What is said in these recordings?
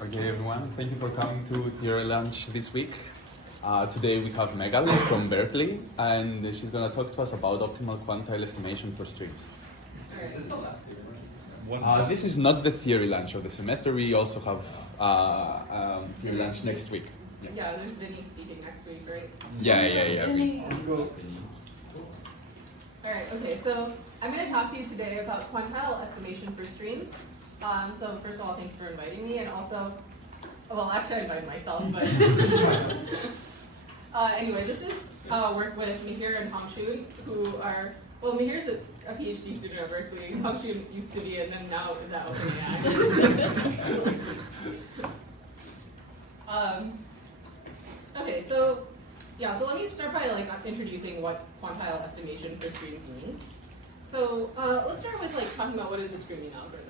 Okay, everyone, thank you for coming to Theory Lunch this week. Today we have Meghal from Berkeley, and she's going to talk to us about optimal quantile estimation for streams. This is the last theory. This is not the theory lunch of the semester. We also have theory lunch next week. Yeah, there's Vinny speaking next week, right? Yeah. Alright, okay, so I'm going to talk to you today about quantile estimation for streams. So first of all, thanks for inviting me, and also, well, actually I invited myself, but anyway, this is work with Meghal and Hongxun, who are, well, Meghir's a PhD student at Berkeley, Hongxun used to be, and then now is at OpenAI. Okay, so let me start by introducing what quantile estimation for streams means. So let's start with talking about what is a streaming algorithm.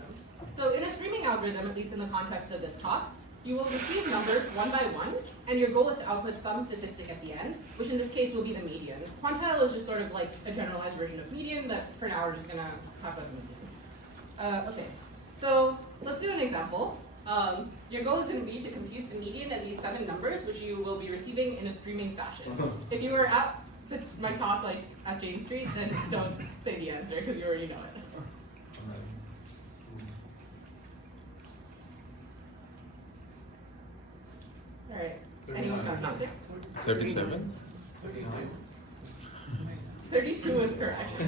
So in a streaming algorithm, at least in the context of this talk, you will receive numbers one by one, and your goal is to output some statistic at the end, which in this case will be the median. Quantile is just sort of like a generalized version of median that for now we're just going to talk about the median. Okay, so let's do an example. Your goal is going to be to compute the median of these 7 numbers, which you will be receiving in a streaming fashion. If you were at my talk at Jane Street, then don't say the answer because you already know it. All right. Anyone got an answer? 37? 39. 32 is correct.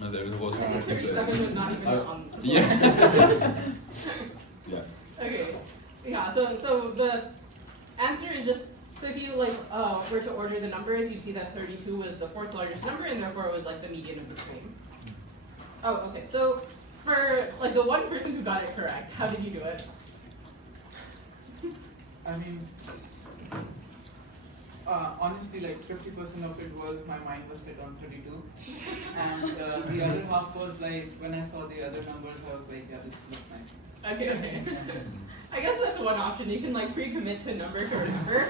No, there was And 37 was not even on the floor. Yeah. Yeah. Okay. Yeah, so the answer is just, so if you were to order the numbers, you'd see that 32 was the 4th largest number, and therefore it was the median of the stream. Oh, okay. So for the one person who got it correct, how did you do it? I mean, honestly, 50% of it was my mind was set on 32, and the other half was when I saw the other numbers, I was like, yeah, this looks nice. Okay. I guess that's one option. You can pre-commit to a number to remember,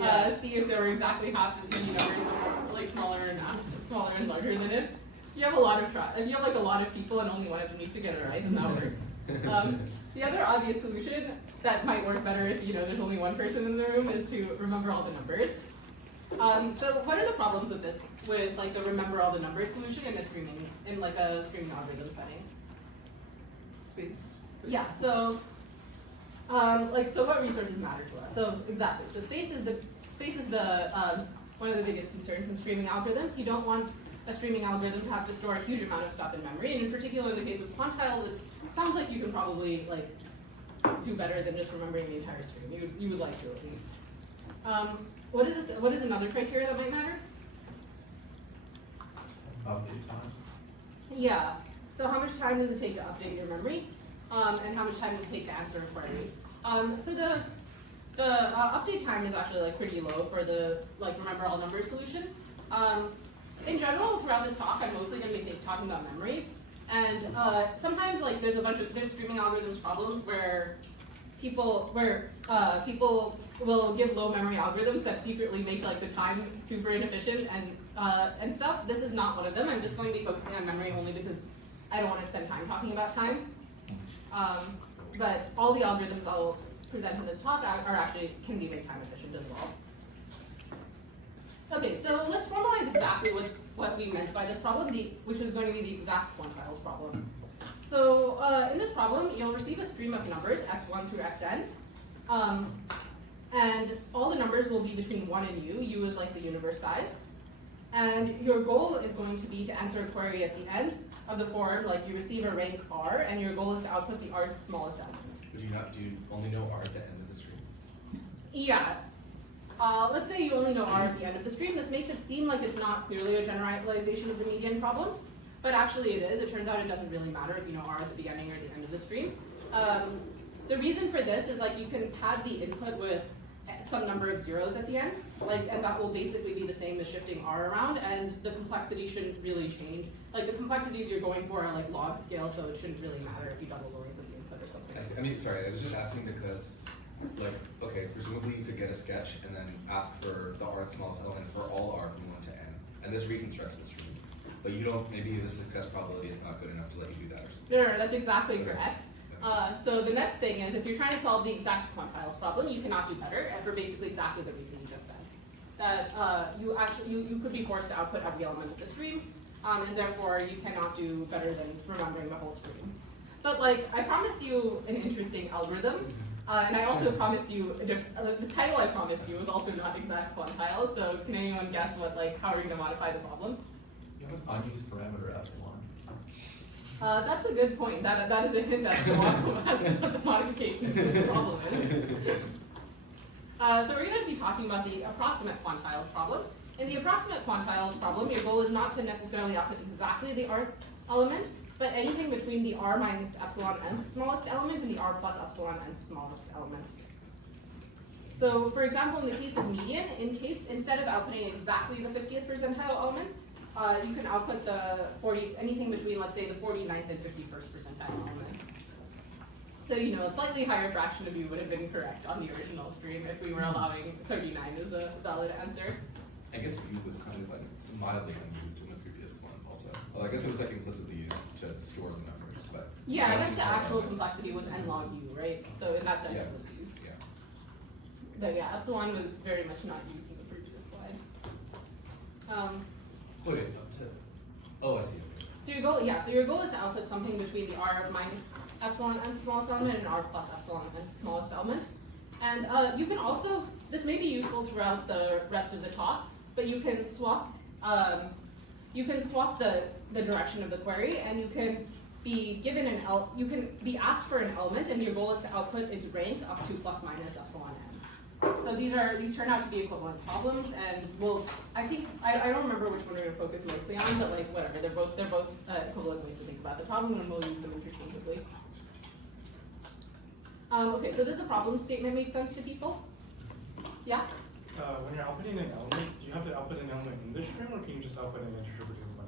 and see if there were exactly half as many numbers, smaller and larger than it. If you have a lot of if you have a lot of people and only one of them needs to get it right, then that works. The other obvious solution that might work better if there's only one person in the room is to remember all the numbers. So what are the problems with this, with the remember all the numbers solution in a streaming algorithm setting? Space. Yeah. So so what resources matter to us? So exactly. So space is the one of the biggest concerns in streaming algorithms. You don't want a streaming algorithm to have to store a huge amount of stuff in memory, and in particular in the case of quantiles, it sounds like you can probably do better than just remembering the entire stream. You would like to at least. What is another criteria that might matter? Update time. Yeah. So how much time does it take to update your memory, and how much time does it take to answer a query? So the update time is actually pretty low for the remember all numbers solution. In general, throughout this talk, I'm mostly going to be talking about memory, and sometimes there's streaming algorithms problems where people will give low memory algorithms that secretly make the time super inefficient and stuff. This is not one of them. I'm just going to be focusing on memory only because I don't want to spend time talking about time. But all the algorithms I'll present in this talk can be made time efficient as well. Okay, so let's formalize exactly what we meant by this problem, which is going to be the exact quantiles problem. So in this problem, you'll receive a stream of numbers, x1 through xn, and all the numbers will be between 1 and u. U is the universe size. And your goal is going to be to answer a query at the end of the form, you receive a rank r, and your goal is to output the rth smallest element. But do you only know r at the end of the stream? Yeah. Let's say you only know r at the end of the stream. This makes it seem like it's not clearly a generalization of the median problem, but actually it is. It turns out it doesn't really matter if you know r at the beginning or the end of the stream. The reason for this is you can pad the input with some number of zeros at the end, and that will basically be the same as shifting r around, and the complexity shouldn't really change. The complexities you're going for are log scale, so it shouldn't really matter if you double lower the input or something. I mean, sorry, I was just asking because, okay, presumably you could get a sketch and then ask for the rth smallest element for all r from 1 to n, and this reconstructs the stream. But you don't, maybe the success probability is not good enough to let you do that or something. No, that's exactly correct. So the next thing is, if you're trying to solve the exact quantiles problem, you cannot do better, and for basically exactly the reason you just said. That you could be forced to output every element of the stream, and therefore you cannot do better than remembering the whole stream. But like, I promised you an interesting algorithm, and I also promised you, the title I promised you was also not exact quantiles, so can anyone guess how are we going to modify the problem? You have an unused parameter epsilon. That's a good point. That is a hint as to what the modification to the problem is. So we're going to be talking about the approximate quantiles problem. In the approximate quantiles problem, your goal is not to necessarily output exactly the r element, but anything between the r minus epsilon nth smallest element and the r plus epsilon nth smallest element. So for example, in the case of median, instead of outputting exactly the 50th percentile element, you can output anything between, let's say, the 49th and 51st percentile element. So, a slightly higher fraction of you would have been correct on the original stream if we were allowing 39 as a valid answer. I guess U was kind of mildly unused in the previous one also. Well, I guess it was implicitly used to store the numbers, but. Yeah, I guess the actual complexity was nlogU, right? So in that sense, it was used. Yeah. But yeah, epsilon was very much not used in the previous slide. Wait, up to. Oh, I see. Okay. So your goal is to output something between the r minus epsilon nth smallest element and r plus epsilon nth smallest element. And you can also, this may be useful throughout the rest of the talk, but you can swap the direction of the query, and you can be given you can be asked for an element, and your goal is to output its rank up to plus minus epsilon n. So these turn out to be equivalent problems, and I don't remember which one we're going to focus mostly on, but whatever, they're both equivalent ways to think about the problem, and we'll use them interchangeably. Okay, so does the problem statement make sense to people? Yeah? When you're outputting an element, do you have to output an element in this stream, or can you just output an interpretive one?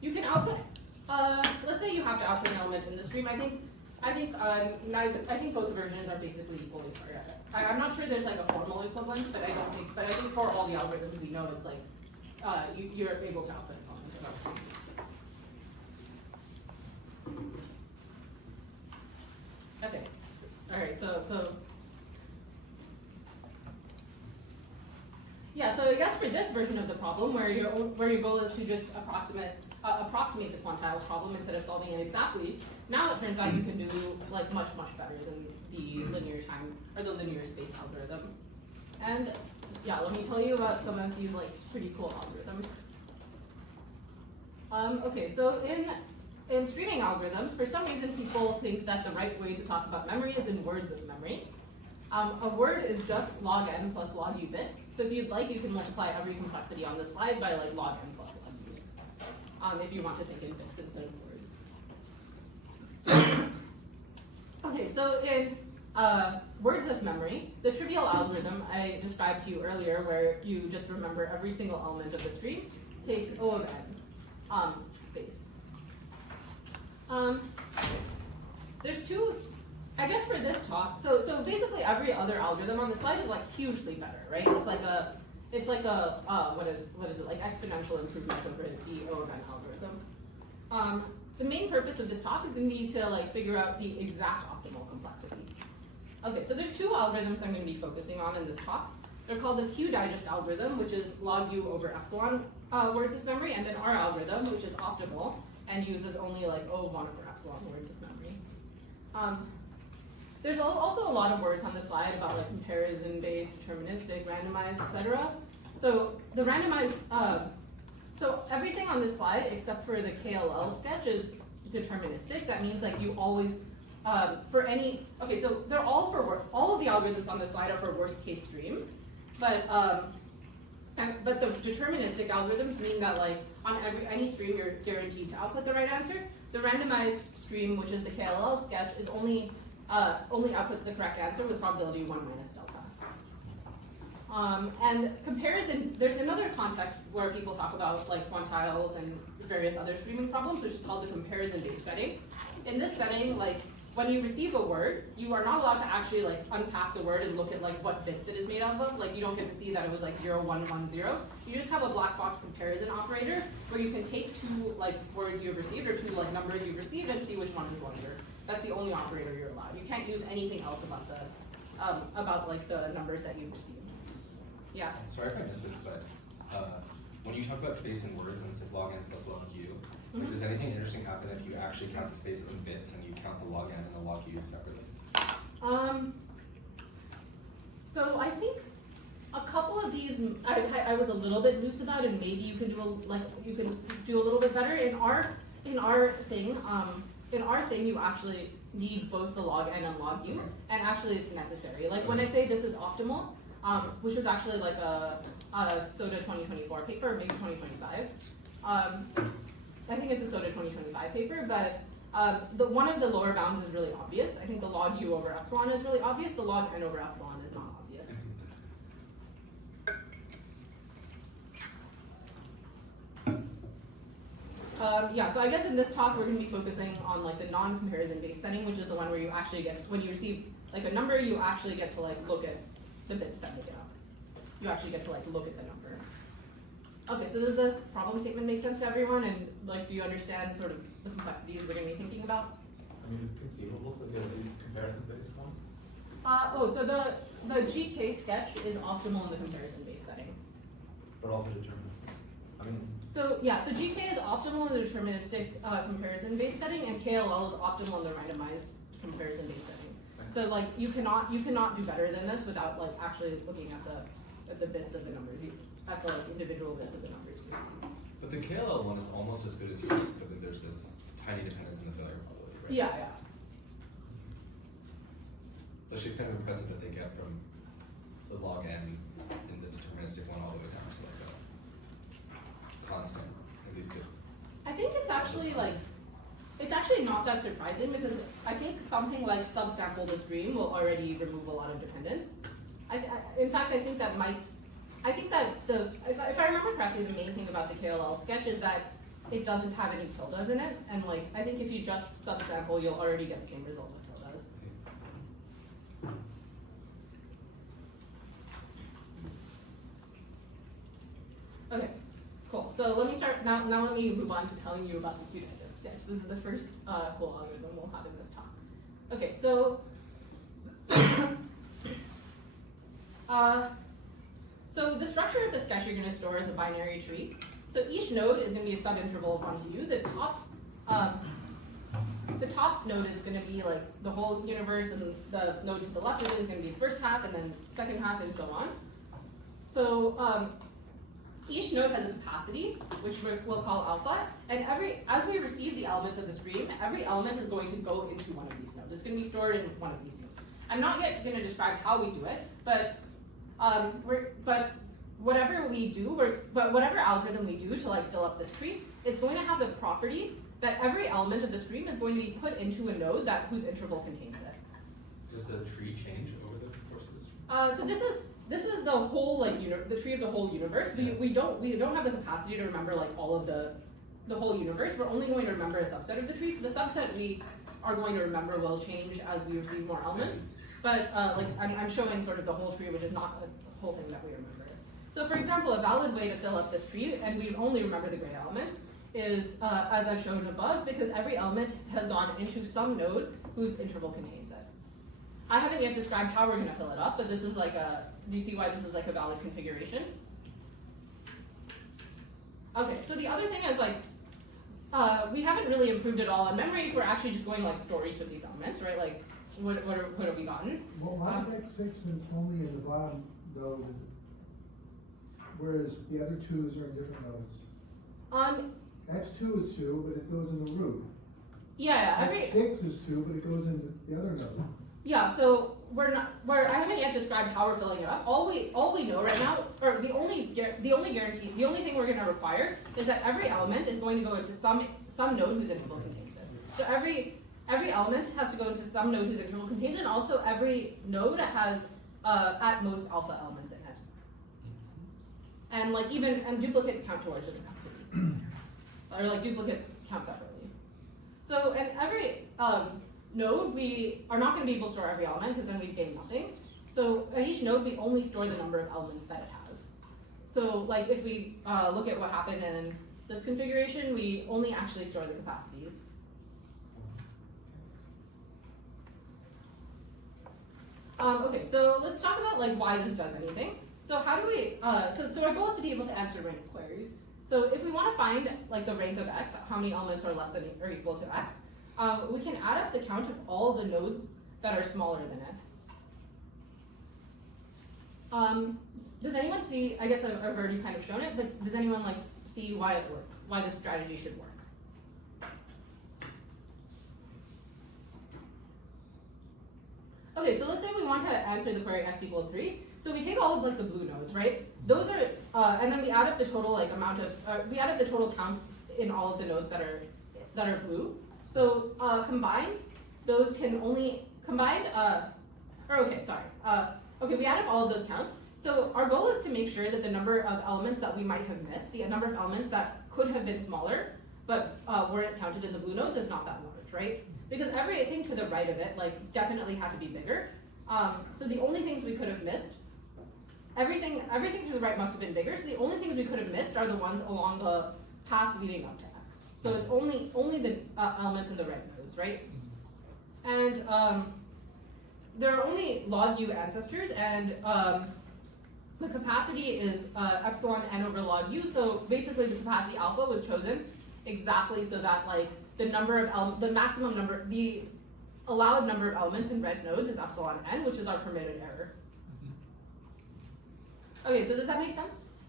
You can output. Let's say you have to output an element in the stream. I think both versions are basically equally correct. I'm not sure there's a formal equivalence, but I think for all the algorithms we know, it's you're able to output elements in the stream. Okay. All right. So yeah. So I guess for this version of the problem, where your goal is to just approximate the quantiles problem instead of solving it exactly, now it turns out you can do much better than the linear time or the linear space algorithm. And yeah, let me tell you about some of these pretty cool algorithms. Okay. So in streaming algorithms, for some reason people think that the right way to talk about memory is in words of memory. A word is just log n plus logU bits. So if you'd like, you can multiply every complexity on the slide by log n plus logU, if you want to think in bits instead of words. Okay, so in words of memory, the trivial algorithm I described to you earlier, where you just remember every single element of the stream, takes O of n space. There's two, I guess for this talk, so basically every other algorithm on the slide is hugely better, right? It's what is it, exponential improvement over the O of n algorithm. The main purpose of this talk is going to be to figure out the exact optimal complexity. Okay, so there's two algorithms I'm going to be focusing on in this talk. They're called the Q digest algorithm, which is logU over epsilon words of memory, and then our algorithm, which is optimal and uses only O of 1 over epsilon words of memory. There's also a lot of words on the slide about comparison-based, deterministic, randomized, etc. So the randomized, so everything on this slide except for the KLL sketch is deterministic. That means you always, for any, okay, so they're all all of the algorithms on this slide are for worst case streams, but the deterministic algorithms mean that on any stream you're guaranteed to output the right answer. The randomized stream, which is the KLL sketch, is only outputs the correct answer with probability 1 minus delta. And comparison, there's another context where people talk about quantiles and various other streaming problems, which is called the comparison-based setting. In this setting, when you receive a word, you are not allowed to actually like unpack the word and look at like what bits it is made out of. Like you don't get to see that it was like 0, 1, 1, 0. You just have a black box comparison operator where you can take two like words you've received or two like numbers you've received and see which one is larger. That's the only operator you're allowed. You can't use anything else about like the numbers that you've received. Yeah. Sorry if I missed this, but when you talk about space in words and it's like login plus logU, like, does anything interesting happen if you actually count the space in bits and you count the login and the logU separately? So I think a couple of these I was a little bit loose about, and maybe you can do a little bit better. In our thing you actually need both the logn and logU, and actually it's necessary. Like when I say this is optimal, which is actually like a SOTA 2024 paper, maybe 2025. I think it's a SOTA 2025 paper, but one of the lower bounds is really obvious. I think the logU over epsilon is really obvious. The logn over epsilon is not obvious. Yeah, so I guess in this talk we're going to be focusing on like the non-comparison based setting, which is the one where you actually get, when you receive like a number, you actually get to like look at the bits that make it up. You actually get to like look at the number. Okay, so does this problem statement make sense to everyone? And like, do you understand sort of the complexities we're going to be thinking about? I mean, it's conceivable that there's a comparison-based one. So the GK sketch is optimal in the comparison-based setting. But also deterministic. I mean, So yeah, so GK is optimal in the deterministic comparison-based setting, and KLL is optimal in the randomized comparison-based setting. So like you cannot do better than this without like actually looking at the bits of the numbers, at the like individual bits of the numbers you receive. But the KLL one is almost as good as yours, except that there's this tiny dependence in the failure probability, right? Yeah, yeah. So she's kind of impressive that they get from the log n in the deterministic one all the way down to like a constant, at least two. I think it's actually not that surprising, because I think something like subsample the stream will already remove a lot of dependence. In fact, I think that if I remember correctly, the main thing about the KLL sketch is that it doesn't have any tildes in it, and like I think if you just subsample, you'll already get the same result with tildes. Okay, cool. So let me start now. Now let me move on to telling you about the QDigest sketch. This is the first cool algorithm we'll have in this talk. Okay, so so the structure of the sketch you're going to store is a binary tree. So each node is going to be a subinterval of 1 to u. The top node is going to be like the whole universe, and the node to the left of it is going to be the first half, and then second half, and so on. So each node has a capacity, which we'll call alpha, and as we receive the elements of the stream, every element is going to go into one of these nodes. It's going to be stored in one of these nodes. I'm not yet going to describe how we do it, but whatever algorithm we do to like fill up this tree, it's going to have the property that every element of the stream is going to be put into a node whose interval contains it. Does the tree change over the course of the stream? So this is the whole like the tree of the whole universe. We don't have the capacity to remember like all of the whole universe. We're only going to remember a subset of the tree. So the subset we are going to remember will change as we receive more elements. But like I'm showing sort of the whole tree, which is not the whole thing that we remember. So for example, a valid way to fill up this tree, and we only remember the gray elements, is as I've shown above, because every element has gone into some node whose interval contains it. I haven't yet described how we're going to fill it up, but this is like do you see why this is like a valid configuration? Okay, so the other thing is like, we haven't really improved at all in memory if we're actually just going to like store each of these elements, right? Like, what have we gotten? Well, why is X6 only in the bottom node, whereas the other twos are in different nodes? X2 is 2, but it goes in the root. Yeah, X6 is 2, but it goes in the other node. Yeah, so I haven't yet described how we're filling it up. All we know right now, or the only thing we're going to require is that every element is going to go into some node whose interval contains it. So every element has to go into some node whose interval contains it, and also every node has at most alpha elements in it. And like and duplicates count towards the capacity, or like duplicates count separately. So and node, we are not going to be able to store every element because then we'd gain nothing. So at each node, we only store the number of elements that it has. So like if we look at what happened in this configuration, we only actually store the capacities. Okay, so let's talk about like why this does anything. So how do we, so our goal is to be able to answer rank queries. So if we want to find like the rank of x, how many elements are less than or equal to x, we can add up the count of all the nodes that are smaller than it. Does anyone see, I guess I've already kind of shown it, but does anyone like see why it works, why this strategy should work? Okay, so let's say we want to answer the query x equals 3. So we take all of like the blue nodes, right? Those are, and then we add up the total like amount of, we add up the total counts in all of the nodes that are blue. So combined, those can only, okay, we add up all of those counts. So our goal is to make sure that the number of elements that we might have missed, the number of elements that could have been smaller, but weren't counted in the blue nodes is not that large, right? Because everything to the right of it, like, definitely had to be bigger. So the only things we could have missed, everything to the right must have been bigger, so the only things we could have missed are the ones along the path leading up to x. So it's only the elements in the red nodes, right? And there are only logU ancestors, and the capacity is epsilon n over logU, so basically the capacity alpha was chosen exactly so that like the allowed number of elements in red nodes is epsilon n, which is our permitted error. Okay, so does that make sense?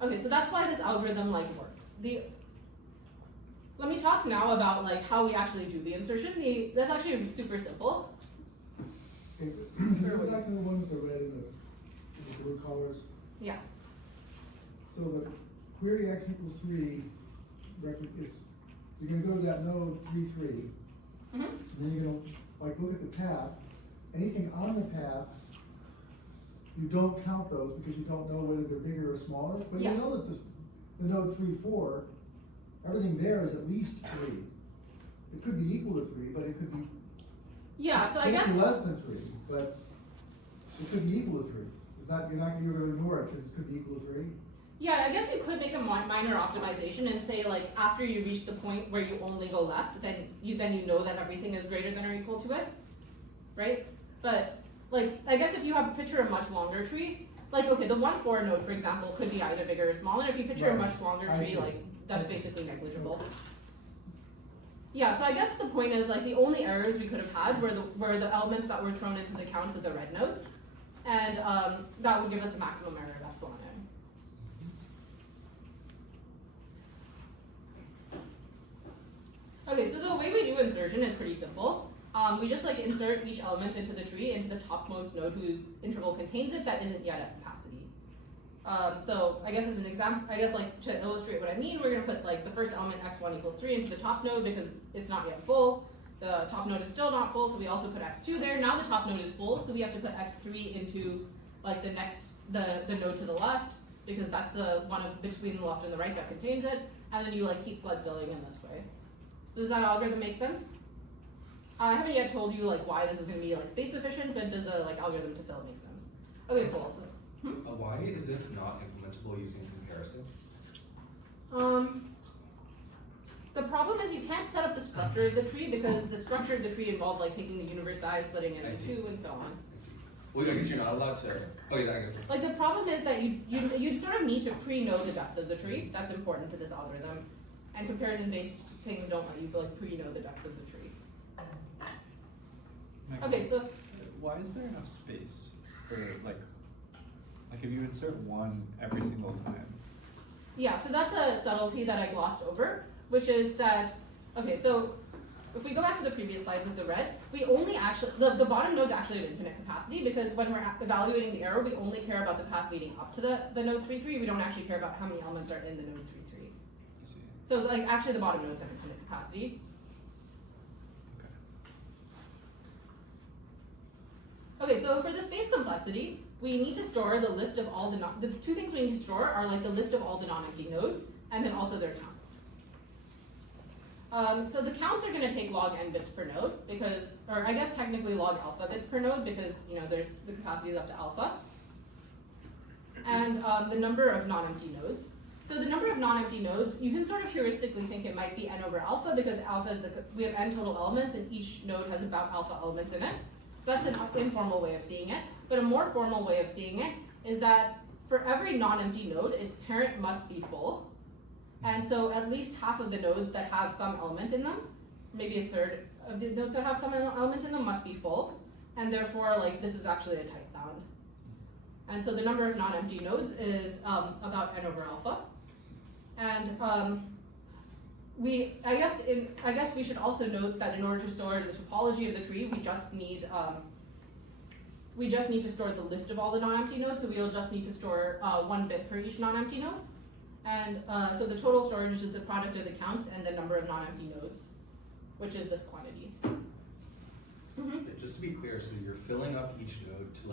Okay, so that's why this algorithm like works. Let me talk now about like how we actually do the insertion. That's actually super simple. Okay, can you go back to the one with the red and the blue colors? Yeah. So the query x equals 3 is, you're going to go to that node 3, 3. Mm-hmm. Then you're going to like look at the path. Anything on the path, you don't count those because you don't know whether they're bigger or smaller. But Yeah. you know that the node 3, 4, everything there is at least 3. It could be equal to 3, but it could be Yeah, so I guess can't be less than 3, but it could be equal to 3. It's not, you're going to ignore it because it could be equal to 3. Yeah, I guess you could make a minor optimization and say like after you reach the point where you only go left, then you know that everything is greater than or equal to it, right? But like I guess if you picture a much longer tree, like okay, the 1, 4 node for example could be either bigger or smaller. If you picture a much longer tree, like that's basically negligible. Yeah, so I guess the point is like the only errors we could have had were the elements that were thrown into the counts of the red nodes, and that would give us a maximum error of epsilon n. Okay, so the way we do insertion is pretty simple. We just like insert each element into the tree into the topmost node whose interval contains it that isn't yet at capacity. So I guess as an example, I guess like to illustrate what I mean, we're gonna put like the first element x1 equals 3 into the top node because it's not yet full. The top node is still not full, so we also put x2 there. Now the top node is full, so we have to put x3 into like the node to the left because that's the one between the left and the right that contains it, and then you like keep flood filling in this way. So does that algorithm make sense? I haven't yet told you like why this is going to be like space efficient, but does the like algorithm to fill make sense? Okay, cool. So, why is this not implementable using comparison? The problem is you can't set up the structure of the tree because the structure of the tree involved like taking the universe size, splitting it into 2, and so on. I see. Well, I guess you're not allowed to. Okay, I guess. Like the problem is that you sort of need to pre-know the depth of the tree. That's important to this algorithm. And comparison-based things don't let you like pre-know the depth of the tree. Okay, so why is there enough space for like if you insert 1 every single time? yeah, so that's a subtlety that I glossed over, which is that okay, so if we go back to the previous slide with the red, we only actually the bottom nodes actually have infinite capacity because when we're evaluating the error, we only care about the path leading up to the node 3, 3. We don't actually care about how many elements are in the node 3, 3. I see. So like actually the bottom nodes have infinite capacity. Okay, so for the space complexity, we need to store the list of all the 2 things we need to store are like the list of all the non-empty nodes and then also their counts. So the counts are going to take log n bits per node because, or I guess technically log alpha bits per node because there's the capacity is up to alpha. And the number of non-empty nodes. So the number of non-empty nodes, you can sort of heuristically think it might be n over alpha because alpha is we have n total elements and each node has about alpha elements in it. So that's an informal way of seeing it. But a more formal way of seeing it is that for every non-empty node, its parent must be full. And so at least half of the nodes that have some element in them, maybe a third of the nodes that have some element in them must be full. And therefore, this is actually a type bound. And so the number of non-empty nodes is about n over alpha. And I guess we should also note that in order to store the topology of the tree, we just need to store the list of all the non-empty nodes. So we'll just need to store 1 bit per each non-empty node. And so the total storage is the product of the counts and the number of non-empty nodes, which is this quantity. Just to be clear, so you're filling up each node to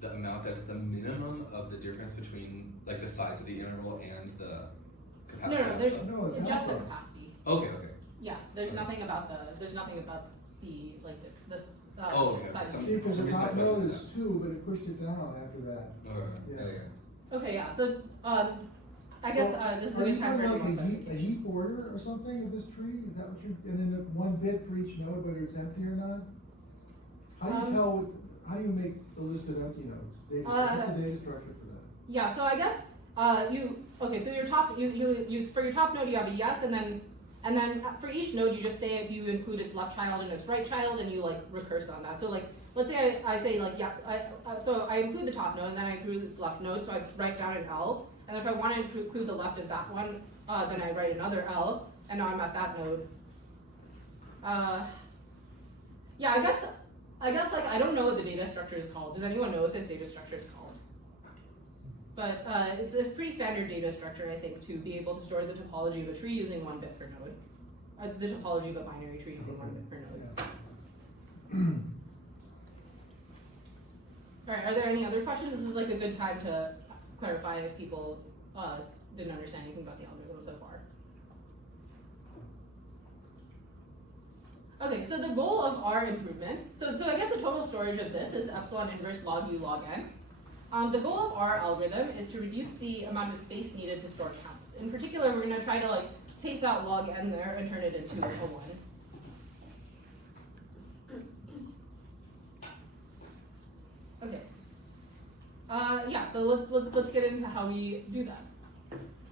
the amount that's the minimum of the difference between the size of the interval and the capacity. No, there's it's just the alpha. capacity. Okay. Yeah, there's Okay. nothing about the this Okay. size. Some- See, because the reason I top noticed node is that. 2, but it pushed it down after that. Yeah. Okay, yeah. So I guess this is a good time for Are you everyone. doing a heap order or something of this tree? Is that what you? And then 1 bit for each node, whether it's empty or not. How do you tell? How do you make a list of empty nodes? What's the data structure for that? Yeah, so I guess so your top you for your top node you have a yes, and then for each node you just say do you include its left child and its right child, and you recurse on that. So let's say I say so I include the top node and then I include its left node, so I write down an L, and if I want to include the left of that one, then I write another L, and now I'm at that node. Yeah, I guess I don't know what the data structure is called. Does anyone know what this data structure is called? But it's a pretty standard data structure, I think, to be able to store the topology of a tree using 1 bit per node. The topology of a binary tree using 1 bit per node. All right, are there any other questions? This is a good time to clarify if people didn't understand anything about the algorithm so far. Okay, so the goal of our improvement, so I guess the total storage of this is epsilon inverse log U log n. The goal of our algorithm is to reduce the amount of space needed to store counts. In particular, we're going to try to take that log n there and turn it into a 1. Okay. Yeah, so let's get into how we do that.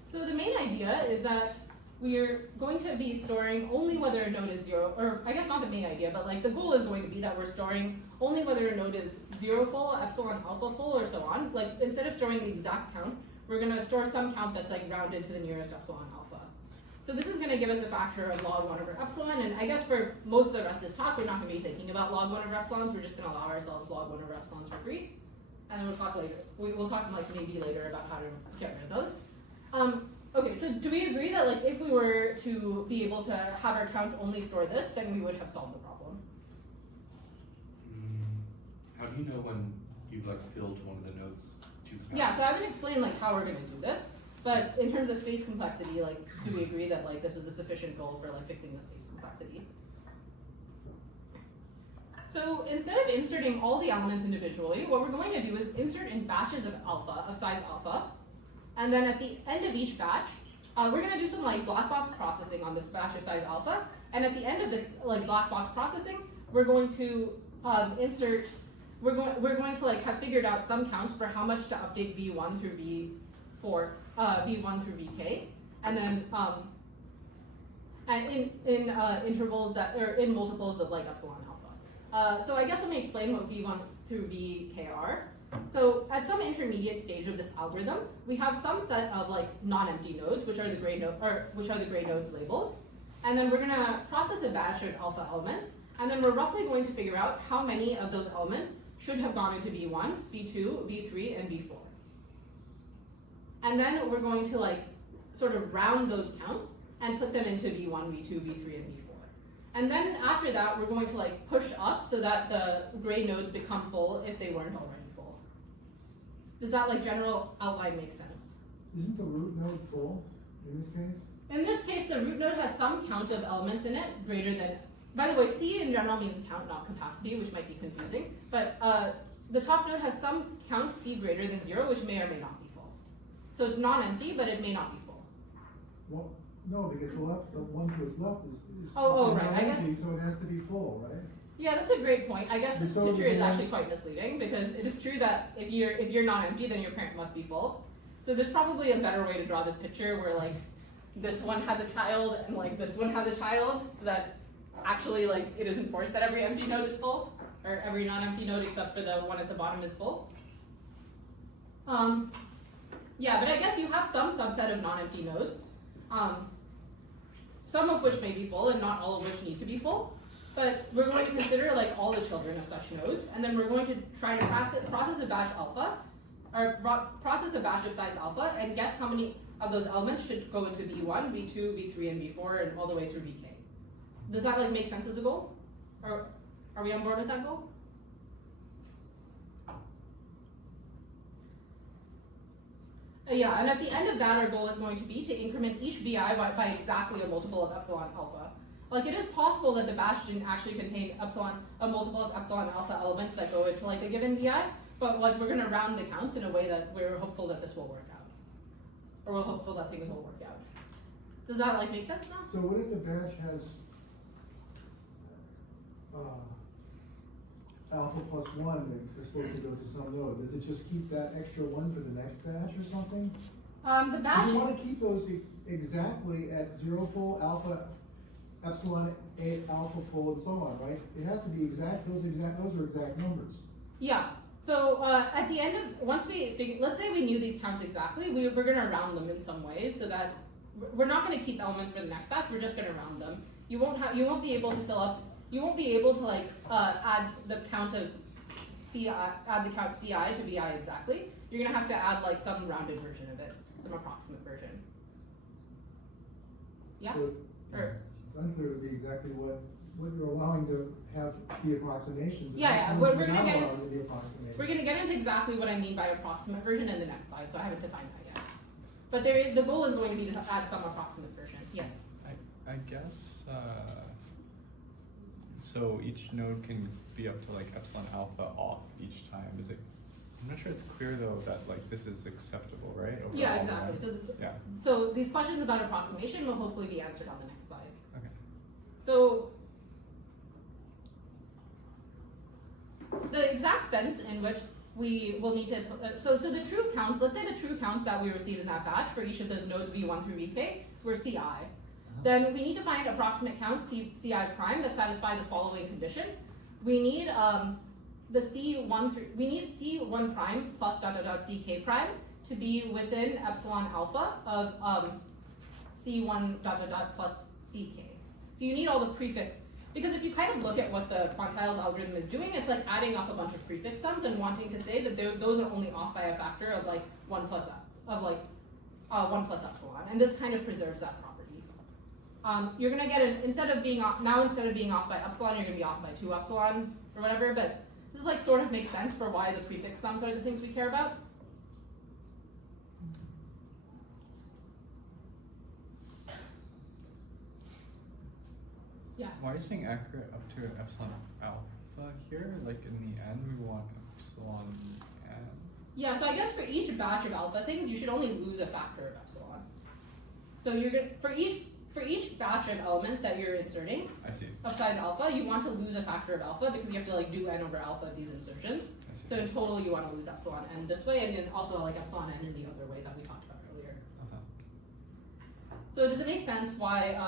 So the main idea is that we're going to be storing only whether a node is 0, or I guess not the main idea, but the goal is going to be that we're storing only whether a node is 0 full, epsilon alpha full, or so on. Instead of storing the exact count, we're going to store some count that's rounded to the nearest epsilon alpha. So this is going to give us a factor of log 1 over epsilon, and I guess for most of the rest of this talk, we're not going to be thinking about log 1 over epsilons. We're just going to allow ourselves log 1 over epsilons for free, and then we'll talk later. We'll talk maybe later about how to get rid of those. Okay, so do we agree that if we were to be able to have our counts only store this, then we would have solved the problem? How do you know when you've filled one of the nodes to capacity? Yeah, so I haven't explained how we're going to do this, but in terms of space complexity, do we agree that this is a sufficient goal for fixing the space complexity? So instead of inserting all the elements individually, what we're going to do is insert in batches of alpha, of size alpha, and then at the end of each batch, we're going to do some black box processing on this batch of size alpha. And at the end of this black box processing, we're going to we're going to have figured out some counts for how much to update v1 through v4, v1 through vk, and then and in intervals that are in multiples of epsilon alpha. So I guess let me explain what v1 through vk are. So at some intermediate stage of this algorithm, we have some set of non-empty nodes, which are the gray nodes labeled, and then we're going to process a batch of alpha elements, and then we're roughly going to figure out how many of those elements should have gone into v1, v2, v3, and v4. And then we're going to sort of round those counts and put them into v1, v2, v3, and v4. And then after that, we're going to push up so that the gray nodes become full if they weren't already. Does that general outline make sense? Isn't the root node full in this case? In this case, the a root node has some count of elements in it greater than, by the way, C in general means count, not capacity, which might be confusing, but the top node has some count C greater than 0, which may or may not be full. So it's non-empty, but it may not be full. Well, no, because the one to its left is right, not I guess. empty, so it has to be full, right? Yeah, that's a great point. I guess this So picture is the actually quite misleading because it is true that if you're not empty, then your parent must be full. So there's probably a better way to draw this picture where like this one has a child and like this one has a child, so that actually like it is enforced that every empty node is full, or every non-empty node except for the one at the bottom is full. Yeah, but I guess you have some subset of non-empty nodes, some of which may be full and not all of which need to be full. But we're going to consider like all the children of such nodes, and then we're going to try to process a batch alpha, or process a batch of size alpha, and guess how many of those elements should go into V1, V2, V3, and V4, and all the way through Vk. Does that like make sense as a goal? Or are we on board with that goal? Yeah, and at the end of that, our goal is going to be to increment each Vi by exactly a multiple of epsilon alpha. Like it is possible that the batch didn't actually contain a multiple of epsilon alpha elements that go into like a given Vi, but like we're going to round the counts in a way that we're hopeful that this will work out, or we're hopeful that things will work out. Does that like make sense now? So what if the batch has alpha plus 1 that is supposed to go to some node? Does it just keep that extra 1 for the next batch or something? The batch. You want to keep those exactly at 0 full, alpha, epsilon, A, alpha full, and so on, right? It has to be exact. Those are exact numbers. Yeah. So at the end of once we figure, let's say we knew these counts exactly, we're going to round them in some ways so that we're not going to keep elements for the next batch. We're just going to round them. You won't be able to fill up. You won't be able to like add the count of Ci, add the count Ci to Vi exactly. You're going to have to add like some rounded version of it, some approximate version. Yeah. So it's unclear to be exactly what you're allowing to have the approximations. Yeah. And We're not going to get allowing the approximations. we're going to get into exactly what I mean by approximate version in the next slide. So I haven't defined that yet. But the goal is going to be to add some approximate version. Yes. I guess, so each node can be up to like epsilon alpha off each time. Is it? I'm not sure it's clear though that like this is acceptable, right? Overall, Yeah, exactly. right? So these questions about approximation will hopefully be answered on the next slide. Okay. So the exact sense in which we will need to, so the true counts, let's say the true counts that we received in that batch for each of those nodes V1 through Vk were Ci. Then we need to find approximate counts Ci prime that satisfy the following condition. We need the C1 prime plus ... Ck prime to be within epsilon alpha of C1 ... plus Ck. So you need all the prefix, because if you kind of look at what the quantiles algorithm is doing, it's like adding up a bunch of prefix sums and wanting to say that those are only off by a factor of like 1 plus epsilon, and this kind of preserves that property. You're gonna get instead of being off by epsilon, you're gonna be off by 2 epsilon or whatever. But this like sort of makes sense for why the prefix sums are the things we care about. Yeah. Why are you saying accurate up to epsilon alpha here? Like in the end, we want epsilon n. Yeah. So I guess for each batch of alpha things, you should only lose a factor of epsilon. So you're gonna for each batch of elements that you're inserting of size alpha, you want to lose a factor of alpha because you have to like do n over alpha of these insertions. So in total, you want to lose epsilon n this way, and then also like epsilon n in the other way that we talked about earlier. So does it make sense why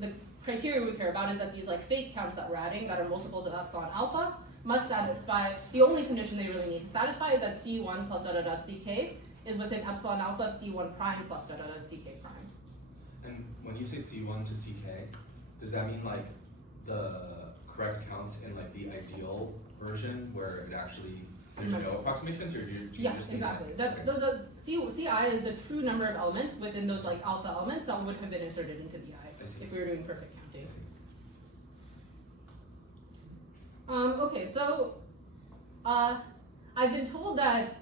the criteria we care about is that these like fake counts that we're adding that are multiples of epsilon alpha must satisfy, the only condition they really need to satisfy is that C1 plus ... Ck is within epsilon alpha of C1 prime plus ... Ck prime. And when you say C1 to Ck, does that mean like the correct counts in like the ideal version where it actually there's no approximations, or do you just mean exactly. That? Those are Ci is the true number of elements within those like alpha elements that would have been inserted into Vi if we were doing perfect counting. Okay, so I've been told that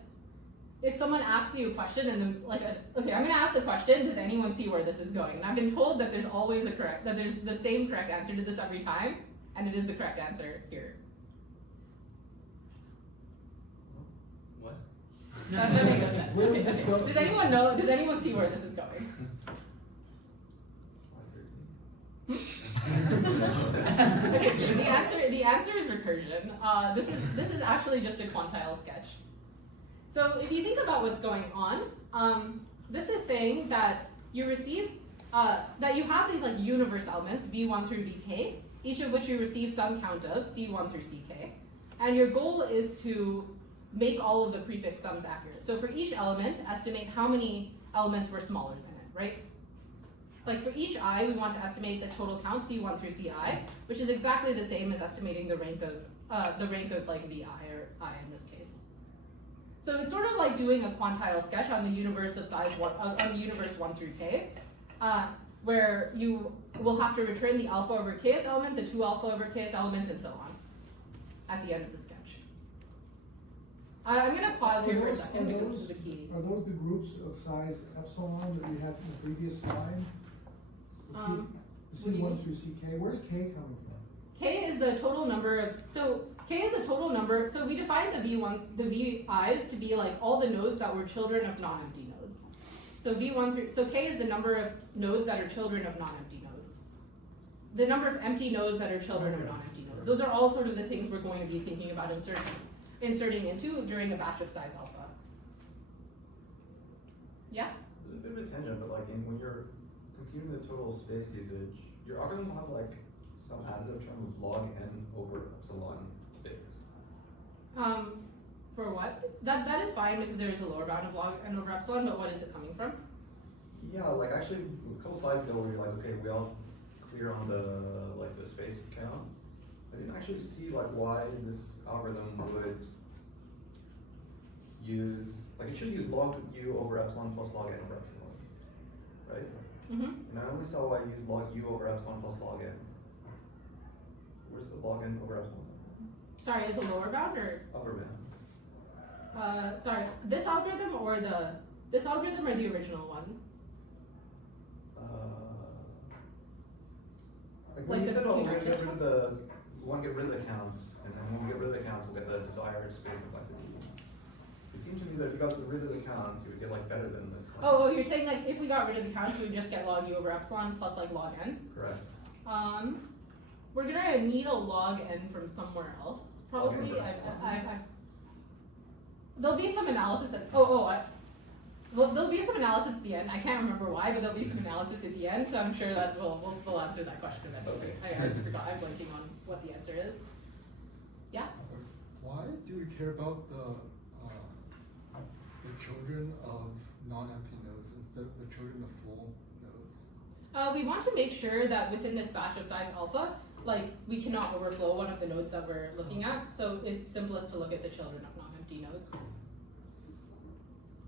if someone asks you a question and then okay, I'm gonna ask the question, does anyone see where this is going? And I've been told that there's always that there's the same correct answer to this every time, and it is the correct answer here. What? That makes no sense. Where Okay, does this okay. go? Does anyone know? Does anyone see where this is going? Okay, the answer is recursion. This is actually just a quantile sketch. So if you think about what's going on, this is saying that you receive that you have these like universe elements v1 through vk, each of which you receive some count of c1 through ck, and your goal is to make all of the prefix sums accurate. So for each element, estimate how many elements were smaller than it, right? Like for each I, we want to estimate the total count C1 through Ci, which is exactly the same as estimating the rank of like Vi or I in this case. So it's sort of like doing a quantile sketch on the universe of size one, on the universe 1 through k, where you will have to return the alpha over kth element, the 2 alpha over kth element, and so on at the end of the sketch. I'm going to pause here for a second because this is the key. Are those the groups of size epsilon that we had in the previous slide? The What do you C1 mean? through CK, where's K coming from? K is the total number of, so K is the total number, so we defined the VIs to be like all the nodes that were children of non-empty nodes. So so K is the number of nodes that are children of non-empty nodes. The number of empty nodes that are children of non-empty nodes. Those are all sort of the things we're going to be thinking about inserting into during a batch of size alpha. Yeah? There's a bit of a tangent, but like when you're computing the total space usage, your algorithm will have like some additive term of log n over epsilon bits. For what? That is fine because there is a lower bound of log n over epsilon, but what is it coming from? Yeah, like actually a couple slides ago we were like, okay, we all clear on the space count. I didn't actually see like why this algorithm would use, like it should use log u over epsilon plus log n over epsilon, right? Mm-hmm. And I only saw why I used log u over epsilon plus log n. Where's the log n over epsilon? Sorry, is it lower bound or? Upper bound. Sorry, this algorithm or the original one? Like when Like you the said, oh, we're gonna previous get rid of we want to get rid of the counts, and then when we get rid of the counts, we'll get the desired space complexity. It seemed to me that if you got rid of the counts, you would get like better than the claim. Oh, you're saying like if we got rid of the counts, we would just get log u over epsilon plus like log n? Correct. We're gonna need a log n from somewhere else, probably. Log n There'll be some analysis at, there'll be some analysis at the end. I can't remember why, but there'll be some analysis at the end, so I'm sure that we'll answer that question eventually. Okay. I forgot, I'm blanking on what the answer is. Yeah? Why do we care about the children of non-empty nodes instead of the children of full nodes? We want to make sure that within this batch of size alpha, like we cannot overflow one of the nodes that we're looking at. So it's simplest to look at the children of non-empty nodes.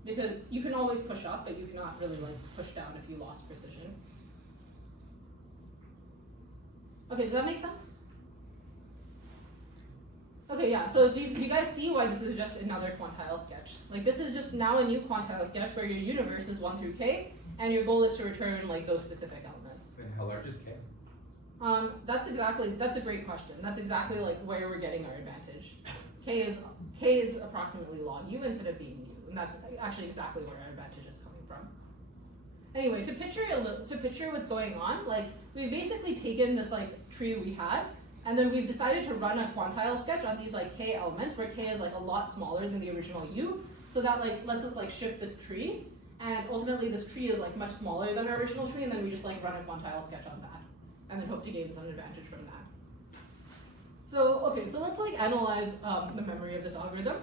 Because you can always push up, but you cannot really like push down if you lost precision. Okay, does that make sense? Okay, yeah, so do you guys see why this is just another quantile sketch? Like this is just now a new quantile sketch where your universe is 1 through k, and your goal is to return like those specific elements. And how large is K? That's a great question. That's exactly like where we're getting our advantage. K is approximately log u instead of being u, and that's actually exactly where our advantage is coming from. Anyway, to picture what's going on, like we've basically taken this like tree we had, and then we've decided to run a quantile sketch on these like k elements, where k is like a lot smaller than the original u, so that like lets us like shift this tree, and ultimately this tree is like much smaller than our original tree, and then we just like run a quantile sketch on that, and then hope to gain some advantage from that. So okay, so let's like analyze the memory of this algorithm.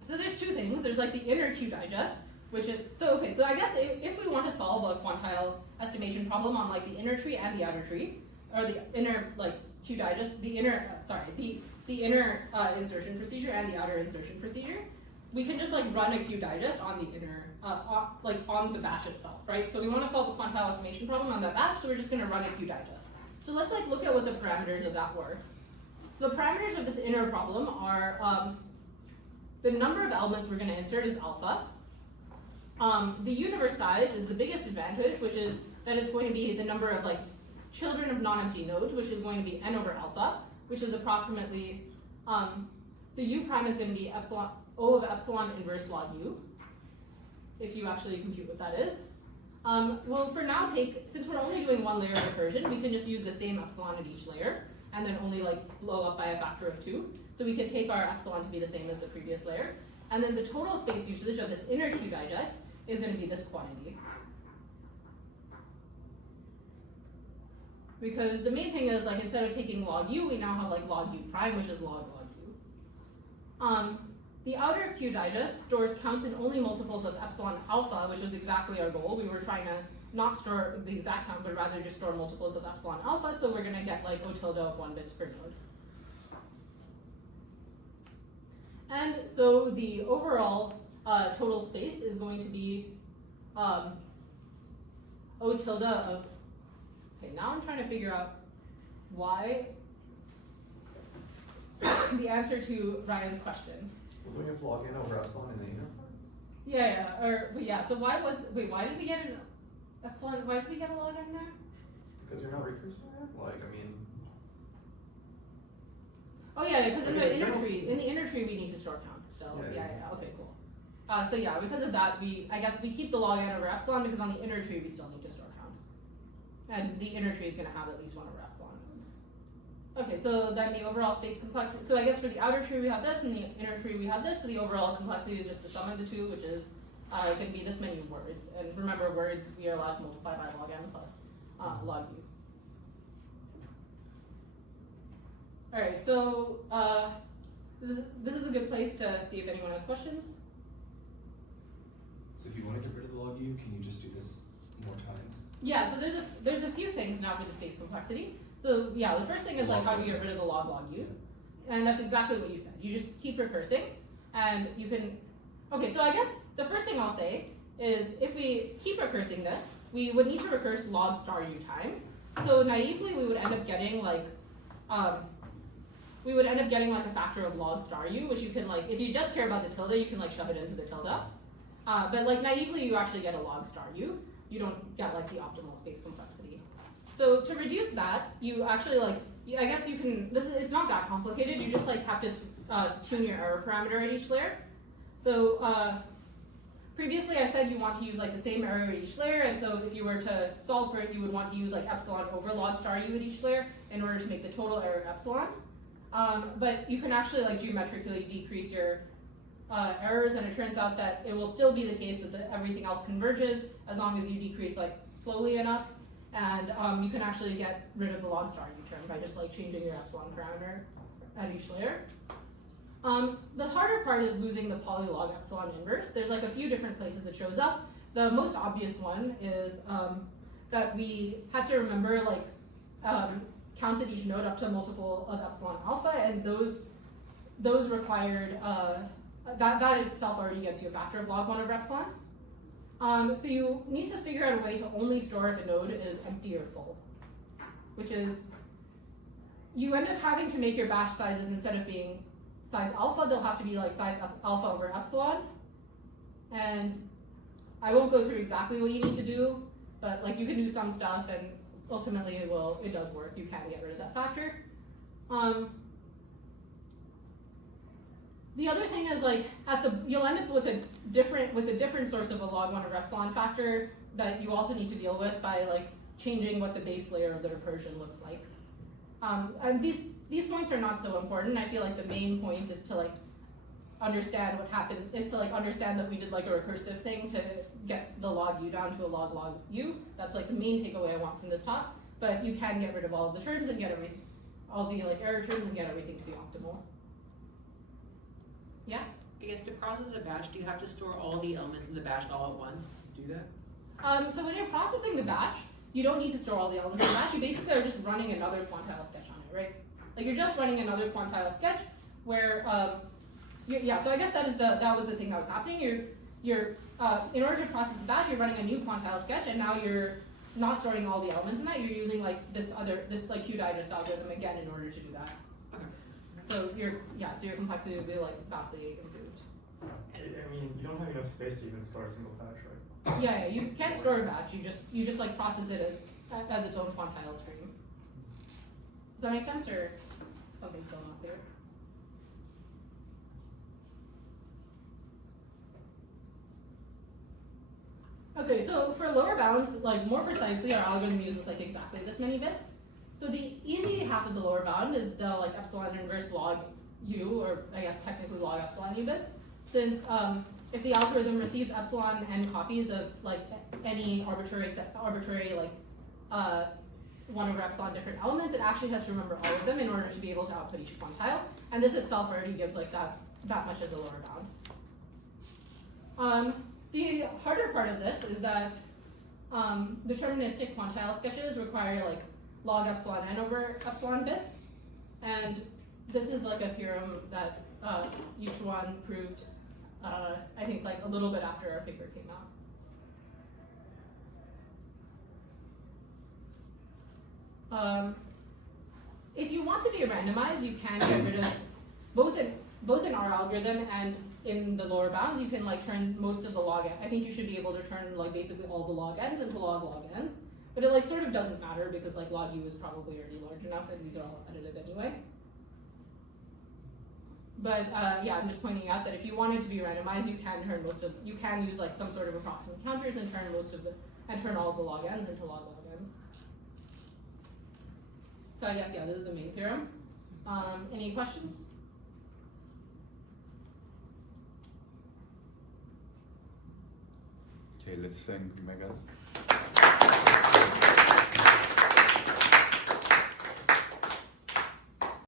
So there's two things. There's like the inner Q digest, which is, so I guess if we want to solve a quantile estimation problem on like the inner tree and the outer tree, or the inner like Q digest, the inner insertion procedure and the outer insertion procedure, we can just like run a Q digest on the inner, on the batch itself, right? So we want to solve a quantile estimation problem on that batch, so we're just going to run a Q digest. So let's like look at what the parameters of that were. So the parameters of this inner problem are, the number of elements we're going to insert is alpha. The universe size is the biggest advantage, which is that it's going to be the number of like children of non-empty nodes, which is going to be n over alpha, which is approximately, so u prime is going to be epsilon, O of epsilon inverse log u, if you actually compute what that is. Well, for now, since we're only doing one layer of recursion, we can just use the same epsilon at each layer, and then only like blow up by a factor of 2. So we can take our epsilon to be the same as the previous layer. And then the total space usage of this inner Q digest is going to be this quantity. Because the main thing is, like, instead of taking log u, we now have like log u prime, which is log u. The outer Q digest stores counts in only multiples of epsilon alpha, which was exactly our goal. We were trying to not store the exact count, but rather just store multiples of epsilon alpha, so we're going to get like O tilde of 1 bits per node. And so the overall total space is going to be O tilde of, okay, now I'm trying to figure out why the answer to Ryan's question. Well, don't you have to log in over epsilon in the uniform? Yeah, so why did we get an epsilon, why did we get a log in there? Because you're not recursing it? Like, I mean... Oh yeah, because in the inner tree we need to store counts still. Yeah, okay, cool. So yeah, because of that, I guess we keep the log n over epsilon because on the inner tree we still need to store counts. And the inner tree is going to have at least 1 over epsilon nodes. Okay, so then the overall space complexity, so I guess for the outer tree we have this, and the inner tree we have this, so the overall complexity is just the sum of the two, which is going to be this many words. And remember, words we are allowed to multiply by log n plus log u. All right, so this is a good place to see if anyone has questions. So if you want to get rid of the log u, can you just do this more times? Yeah, so there's a few things now for the space complexity. So yeah, the first thing is like how do you get rid of the log u? And that's exactly what you said. You just keep recursing, and you can. Okay, so I guess the first thing I'll say is if we keep recursing this, we would need to recurse log star u times. So naively, we would end up getting like. We would end up getting like a factor of log star u, which you can like, if you just care about the tilde, you can like shove it into the tilde. But like naively, you actually get a log star u. You don't get like the optimal space complexity. So to reduce that, you actually like, I guess you can, it's not that complicated. You just like have to tune your error parameter at each layer. So previously I said you want to use like the same error at each layer, and so if you were to solve for it, you would want to use like epsilon over log star u at each layer in order to make the total error epsilon. But you can actually like geometrically decrease your errors, and it turns out that it will still be the case that everything else converges as long as you decrease like slowly enough, and you can actually get rid of the log star u term by just like changing your epsilon parameter at each layer. The harder part is losing the polylog epsilon inverse. There's like a few different places it shows up. The most obvious one is that we had to remember like counts at each node up to a multiple of epsilon alpha, and those required, that itself already gets you a factor of log 1 over epsilon. So you need to figure out a way to only store if a node is empty or full, which is, you end up having to make your batch sizes, instead of being size alpha, they'll have to be like size alpha over epsilon. And I won't go through exactly what you need to do, but like you can do some stuff, and ultimately it does work. You can get rid of that factor. The other thing is like you'll end up with a different source of a log 1 over epsilon factor that you also need to deal with by like changing what the base layer of the recursion looks like. And these points are not so important. I feel like the main point is to like understand what happened, is to like understand that we did like a recursive thing to get the log u down to a log u. That's like the main takeaway I want from this talk. But you can get rid of all of the terms and get all the like error terms and get everything to be optimal. Yeah? I guess to process a batch, do you have to store all the elements in the batch all at once to do that? So when you're processing the batch, you don't need to store all the elements in the batch. You basically are just running another quantile sketch on it, right? Like you're just running another quantile sketch where, yeah. So I guess that was the thing that was happening. You're in order to process the batch, you're running a new quantile sketch, and now you're not storing all the elements in that. You're using like this like Q digest algorithm again in order to do that. Okay. So your complexity will be like vastly improved. I mean, you don't have enough space to even store a single batch, right? Yeah, you can't store a batch. You just like process it as its own quantile stream. Does that make sense, or something still not clear? Okay, so for lower bounds, like more precisely, our algorithm uses like exactly this many bits. So the easy half of the lower bound is the like epsilon inverse log u, or I guess technically log epsilon u bits. Since if the algorithm receives epsilon n copies of like any arbitrary like 1 over epsilon different elements, it actually has to remember all of them in order to be able to output each quantile. And this itself already gives like that much as a lower bound. The harder part of this is that deterministic quantile sketches require like log epsilon n over epsilon bits, and this is like a theorem that Yuchuan proved, I think like a little bit after our paper came out. If you want to be randomized, you can get rid of both in our algorithm and in the lower bounds. You can like turn most of the log. I think you should be able to turn like basically all the log n's into log n's, but it like sort of doesn't matter because like log u is probably already large enough, and these are all additive anyway. But yeah, I'm just pointing out that if you wanted to be randomized, you can use like some sort of approximate counters and turn all of the log n's into log n's. So I guess yeah, this is the main theorem. Any questions? Okay, let's thank Meghal.